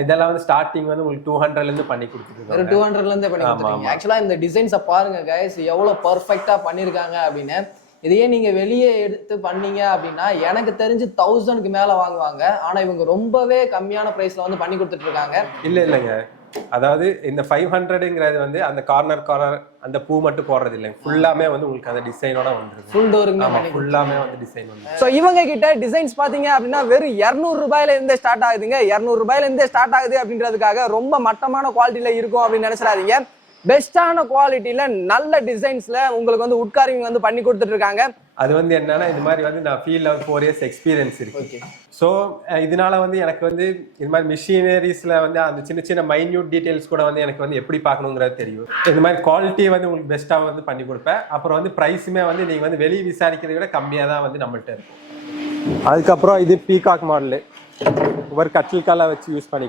இதெல்லாம் வந்து ஸ்டார்டிங் வந்து உங்களுக்கு 200ல இருந்து பண்ணி கொடுத்துருக்கோம். வெறும் 200ல இருந்தே பண்ணி கொடுத்துருக்கீங்க. ஆக்சுவலா இந்த டிசைன்ஸை பாருங்க கைஸ், எவ்வளவு பர்ஃபெக்டா பண்ணிருக்காங்க அப்படின்னு. இதையே நீங்க வெளியே எடுத்து பண்ணீங்க அப்படின்னா எனக்கு தெரிஞ்சு 1000க்கு மேல வாங்குவாங்க. ஆனா இவங்க ரொம்பவே கம்மியான பிரைஸ்ல வந்து பண்ணி கொடுத்துட்டு இருக்காங்க. இல்லைங்க, அதாவது இந்த 500ங்கிறது வந்து அந்த கார்னர் அந்த பூ மட்டும் போடுறது இல்லை, ஃபுல்லாமே வந்து உங்களுக்கு அந்த டிசைனோட வந்துருக்கு. ஃபுல் டோருங்க ஃபுல்லாமே வந்து டிசைன் வந்து. ஸோ இவங்க கிட்ட டிசைன்ஸ் பாத்தீங்க அப்படின்னா வெறும் 200 ரூபாயில இருந்தே ஸ்டார்ட் ஆகுதுங்க. 200 ரூபாயில இருந்தே ஸ்டார்ட் ஆகுது அப்படின்றதுக்காக ரொம்ப மட்டமான குவாலிட்டியில இருக்கும் அப்படின்னு நினைச்சிடாதீங்க. பெஸ்டான குவாலிட்டியில நல்ல டிசைன்ஸ்ல உங்களுக்கு வந்து உட்காரிங் வந்து பண்ணி கொடுத்துட்டு இருக்காங்க. அது வந்து என்னன்னா, இந்த மாதிரி வந்து நான் ஃபீல்ட்ல வந்து 4 இயர்ஸ் எக்ஸ்பீரியன்ஸ் இருக்கு. ஸோ இதனால வந்து எனக்கு வந்து இது மாதிரி மிஷினரிஸ்ல வந்து அந்த சின்ன சின்ன மைன்யூட் டீடைல்ஸ் கூட வந்து எனக்கு வந்து எப்படி பார்க்கணுங்கிறது தெரியும். இந்த மாதிரி குவாலிட்டியை வந்து உங்களுக்கு பெஸ்ட்டா வந்து பண்ணி கொடுப்பேன். அப்புறம் வந்து ப்ரைஸுமே வந்து நீங்க வந்து வெளியே விசாரிக்கிறத விட கம்மியாக தான் வந்து நம்மள்ட்ட இருக்கும். அதுக்கப்புறம் இது பீகாக் மாடலு, ஒரு கட்டில் காலை வச்சு யூஸ் பண்ணி